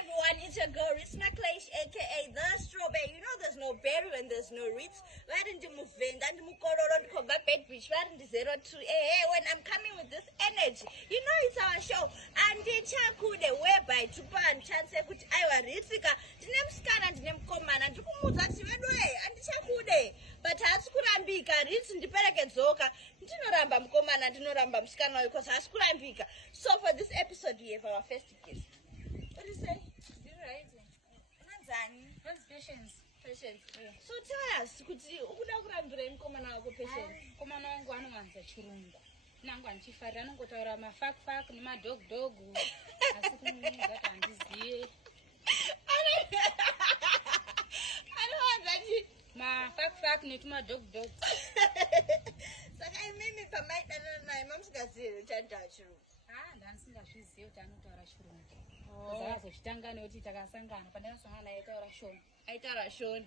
everyone, it's your girl Ritz Nakleish, aka The Strawberry. You know there's no berry when there's no Ritz. Why didn't you move in? And bed beach, why didn't 02? Hey, when I'm coming with this energy, you know it's our show. And the chakude whereby to ban chance put Iwa Ritzika, the name scan and the name command and to come out and the chakude. But as Kurambika, Ritz in the Peregazoka, Tinoramba command and Tinoramba scan because as Kurambika. So for this episode, we have our first guest. What do you say? You're right. What's patience? Patience. Yeah. So tell us, could you come on our patience? Come on, one answer churunga. Nangan chifarano go to my fuck ni my dog. I don't want that. My fuck ni to my dog. So I made me for my mom's gazelle, Chantachu. Dancing that she's still done to our shroom. So Chitanga no Titaka Sangana, but that's all I thought I shown. I thought I shown.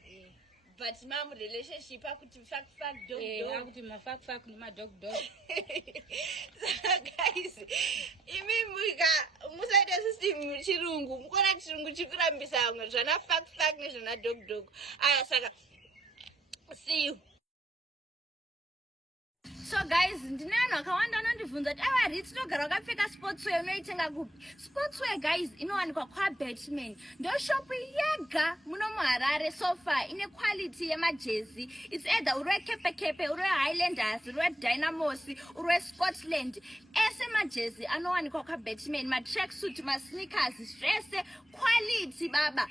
But mom relationship, I could fact dog. I would my fuck ni my dog. So guys, Imimuga, Musa system Chirungu, Mukona Chirungu Chikurambisa, Jana fact nation a dog. I saga. See you. So guys, ndinana kawanda nondibvunza kuti Ritz togara wakapfeka sportswear unoitenga kupi? Sportswear guys inowanikwa kwaBatman. Ndo shop yega muno muHarare so far ine quality yemajezi. It's either uri kepe, uri Highlanders, uri Dynamos, uri Scotland. Ese majezi anowanikwa kwaBatman, ma tracksuit, ma sneakers, zvese quality baba.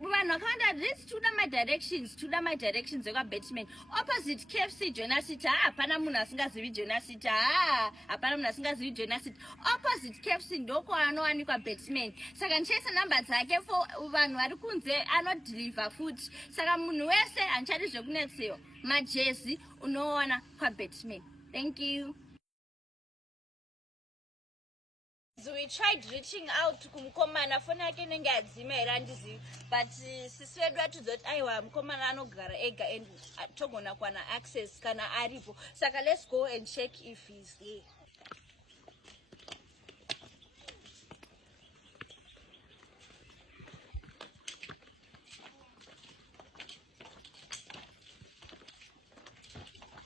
Vanhu vakawanda Ritz tuda my directions ekwaBatman opposite KFC Jonasita. Hapana munhu asingazivi Jonasita. Opposite KFC ndoko anowanikwa Batman. Saka ndichaisa namba dzake for vanhu vari kunze anodeliver futi. Saka munhu wese anchadi zvekunetsewa majezi unoona kwaBatman. Thank you. So we tried reaching out to Kumkomana phone yake nenge adzima erandizi, but siswedwa tudzoti aiwa Mkomana anogara ega and togona kwana access kana aripo. Saka let's go and check if he's there.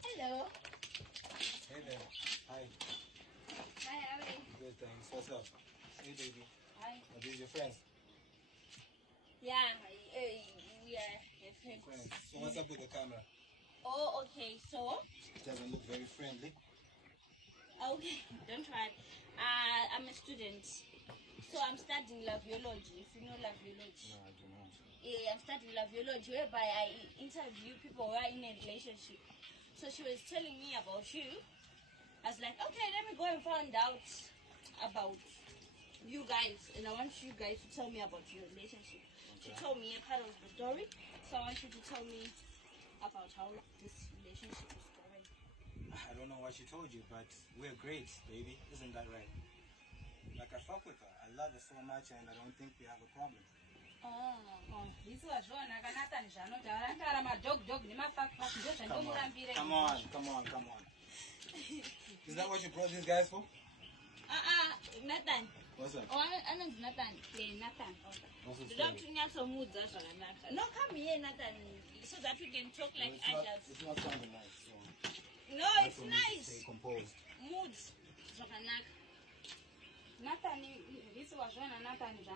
Hello. Hey there. Hi. Hi, how are you? Good, thanks. What's up? Hey, baby. Hi. Are these your friends? Yeah, friends. Friends. So what's up with the camera? Oh, okay. So? It doesn't look very friendly. Okay, don't try. I'm a student. So I'm studying labiology. If you know labiology. No, I do not. Yeah, I'm studying labiology whereby I interview people who are in a relationship. So she was telling me about you. I was like, okay, let me go and find out about you guys. And I want you guys to tell me about your relationship. Okay. She told me a part of the story. So I want you to tell me about how this relationship is going. I don't know what she told you, but we're great, baby. Isn't that right? Like, I fuck with her. I love her so much, and I don't think we have a problem. This was one. I can Come on. Is that what you brought these guys for? Nathan. What's up? Oh, I know Nathan. Nathan. What's the Don't story? you have some moods? No, come here, Nathan, so that we can talk like adults. It's not sounding nice. So No, it's nice. Stay composed. Moods. Nathan, this was one. Nathan is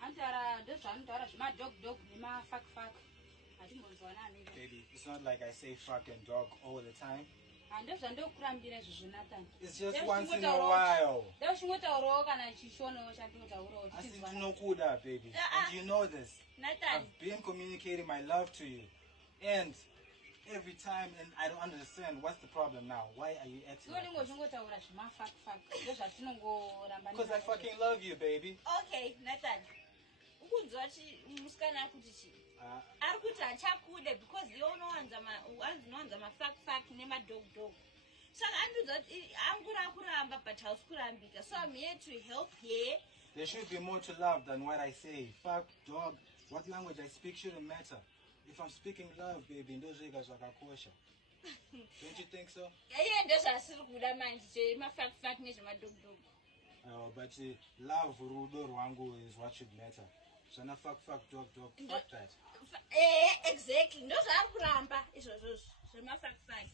Antara this Antara, my dog, my fuck. I think was one. Baby, it's not like I say fuck and dog all the time. And there's no crime dinner, Nathan. It's just once in a while. There's what a rock and I show no I said no kuda, baby. And you know this. Nathan. I've been communicating my love to you. And every time, and I don't understand what's the problem now. Why are you acting like this? Because I fucking love you, baby. Okay, Nathan. Muskana kuti arikuti achakude because the only ones ama fuck nema dog. Saka andizoti angura kuramba but house kurambika. So I'm here to help here. There should be more to love than what I say. Fuck, dog. What language I speak shouldn't matter. If I'm speaking love, baby, don't you think so? Yeah, there's a circle manje, my fuck nezema dog. But love rudo rwangu is what should matter. Shana fuck dog, fuck that. Exactly. Ndozvaari kuramba izvozvozvo zvemafakifaki.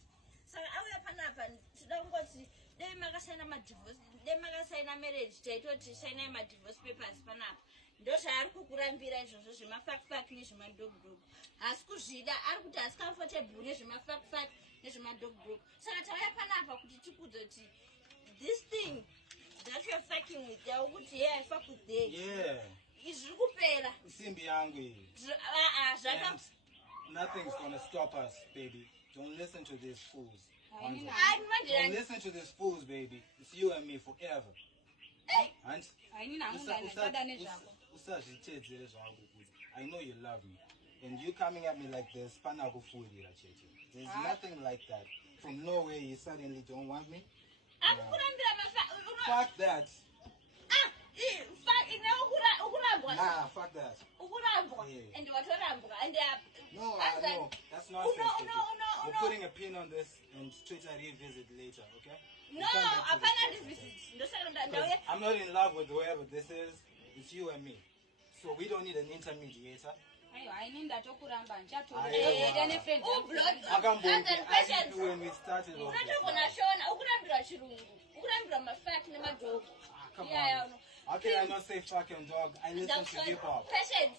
Saka auya panapa tinoda kungoti dei makasaina madivorce, dei makasaina marriage taitoti sainai madivorce papers panapa. Ndozvaari kukurambira izvozvo zvemafakifaki nezvemadhogdhog. Haasi kuzvida, ari kuti haasi comfortable nezvemafakifaki nezvemadhogdhog. Saka tauya panapa kuti tikudze kuti this thing that you're fucking with, yakuti yeah, I fuck with them. Yeah. Izviri kupera. Simbi yangu hii. Zvaka And nothing's gonna stop us, baby. Don't listen to these fools. Haini Don't listen to these fools, baby. It's you and me forever. And nangu ndada nezvako. usazvitedzere zvangu kuti I know you love me. And you coming at me like this, pana kufurira chete. There's nothing like that. From nowhere you suddenly don't want me. akukurambira Fuck that. ukurambwa. Nah, fuck that. Ukurambwa. Yeah. And watorambwa. And No, no, that's nonsense. baby. We're putting a pin on this and straight to revisit later, okay? No, We'll come back to apana this. revisit. Ndosaka 'Cause ndauya. I'm not in love with whoever this is. It's you and me. So we don't need an intermediator. Aiwa, haini ndatokuramba Aiwa. ndichatoita nefriend When we started off. Unatogona shona ukurambira chirungu. Ukurambira mafaki nemadhog. Come Yeah, on. How can I not say fucking dog? I listen to hip hop. Patience.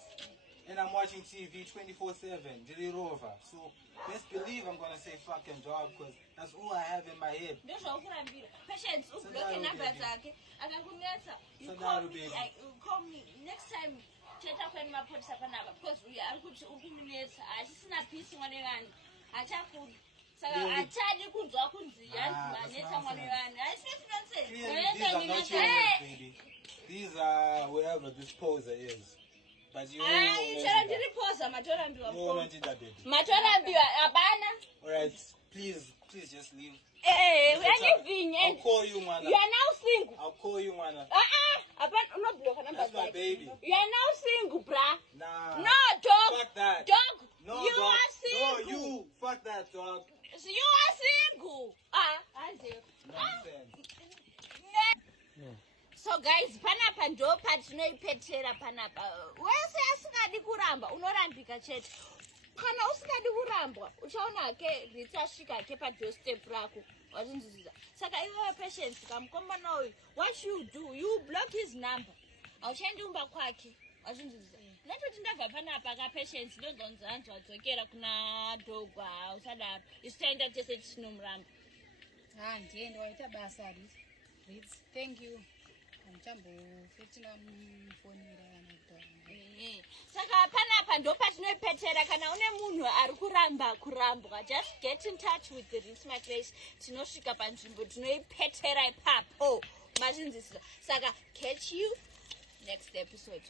And I'm watching TV 24/7. Did it over. So best believe I'm gonna say fucking dog because that's all I have in my head. Ndozvaukurambira. Patience. Ubloke Sadaro, number baby. dzake. Akakunetsa. You Sadaro, call me. baby. You call me next time. Cheta kwenu mapotisa panapa because uyu ari kuti ukumunetsa asisina peace mwana wani achakudi saka Really? achadi kunzwa kunzi yanzi that's manetsa mwana nonsense. wani aisina nonsense. Clearly, these are not your words, baby. These are whoever this poser is. But you chero ndiri poza matorambiwa don't need that, baby. matorambiwa hapana. Alright, please just leave. We are living I'll and call you, Mana. you are now single. I'll call you, Mana. Hapana unobloka number That's my dzake. baby. You are now single, bruh. Nah. No, dog. Fuck that. Dog. No, You dog. are single. No, you. Fuck that, dog. So you are single. Hanze. Nonsense. So guys, panapa ndo patinoipetera panapa. Wese asingadi kuramba unorambika chete. Kana usingadi kurambwa uchaona ke ritasvika ke padoorstep rako. Wazvinzwisisa. Saka iwe patience kamukomana uyu, what you do, you block his number. Auchaendi umba kwake. Wazvinzwisisa. Natoti ndabva panapa ka patience ndonzonzanzwa wadzokera kuna dhogwa usadaro. Isitaenda tese tichinomuramba. ndiende waita basa Ritz. Thank you. Amchambofitina mufonera vanodhara. Saka panapa ndo patinoipetera kana une munhu ari kurambwa, just get in touch with the Ritz Maclays. Tinosvika panzvimbo tinoipetera ipapo. Mazvinzwisisa. Saka catch you next episode.